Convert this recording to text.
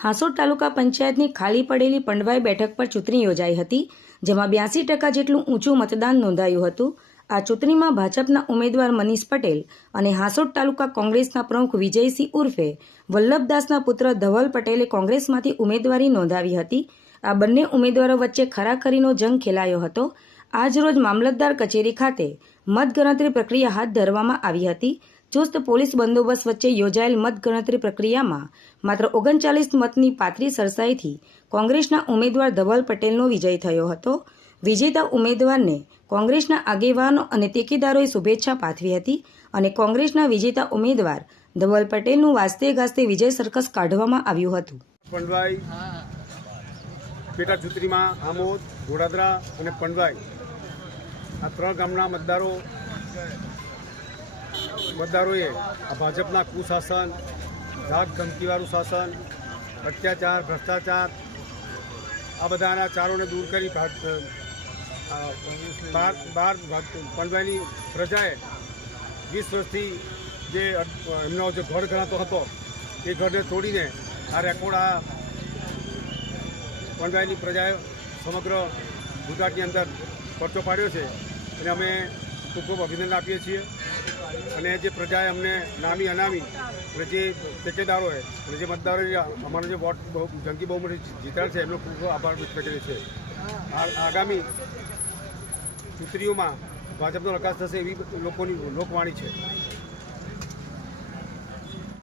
હાંસોદ તાલુકા પંચાયતની ખાલી પડેલી પંડવાઈ બેઠક પર ચૂંટણી યોજાઈ હતી, જેમાં 82% જેટલું ઊંચું મતદાન નોંધાયું હતું। આ ચૂંટણીમાં ભાજપના ઉમેદવાર મનીષ પટેલ અને હાંસોદ તાલુકા કોંગ્રેસના પ્રમુખ વિજયસિંહ ઉર્ફે વલ્લભદાસના પુત્ર ધવલ પટેલે કોંગ્રેસમાંથી ઉમેદવારી નોંધાવી હતી। આ બંને ઉમેદવારો વચ્ચે ખરાખરીનો જંગ ખેલાયો હતો। આજરોજ મામલતદાર કચેરી ખાતે મતગણતરી પ્રક્રિયા હાથ ધરવામાં આવી હતી। ચુસ્ત પોલીસ બંદોબસ્ત વચ્ચે યોજાયેલ મતગણતરી પ્રક્રિયામાં માત્ર 39 મતની પાતળી સરસાઈથી કોંગ્રેસના ઉમેદવાર ધવલ પટેલનો વિજય થયો હતો। વિજેતા ઉમેદવારને કોંગ્રેસના આગેવાનો અને ટેકેદારોએ શુભેચ્છા પાઠવી હતી અને કોંગ્રેસના વિજેતા ઉમેદવાર ધવલ પટેલનું વાસ્તે ગાસ્તે વિજય સરઘસ કાઢવામાં આવ્યું હતું। પંડવાઈ પેટા ચૂંટણીમાં આમોદ, ઘોડાદરા અને પંડવાઈ આ ત્રણ ગામના મતદારોએ આ ભાજપના કુશાસન, ધાક ધમકીવાળું શાસન, અત્યાચાર, ભ્રષ્ટાચાર આ બધાના ચારોને દૂર કરી પંડવાઈની પ્રજાએ 20 વર્ષથી જે એમનો જે ગઢ ગણાતો હતો એ ગઢને તોડીને આ રેકોર્ડ આ પંડવાઈની પ્રજાએ સમગ્ર ગુજરાતની અંદર પરચો પાડ્યો છે અને અમે ખૂબ ખૂબ અભિનંદન આપીએ છીએ। અને જે પ્રજાએ અમને નામી અનામી અને જે ટેકેદારોએ અને જે મતદારોએ અમારો જે વોટ જંગી બહુમતી જીતાડ છે એમનો ખૂબ ખૂબ આભાર વ્યક્ત કરીએ છીએ। આગામી ચૂંટણીઓમાં ભાજપનો વિકાસ થશે એવી લોકોની લોકવાણી છે।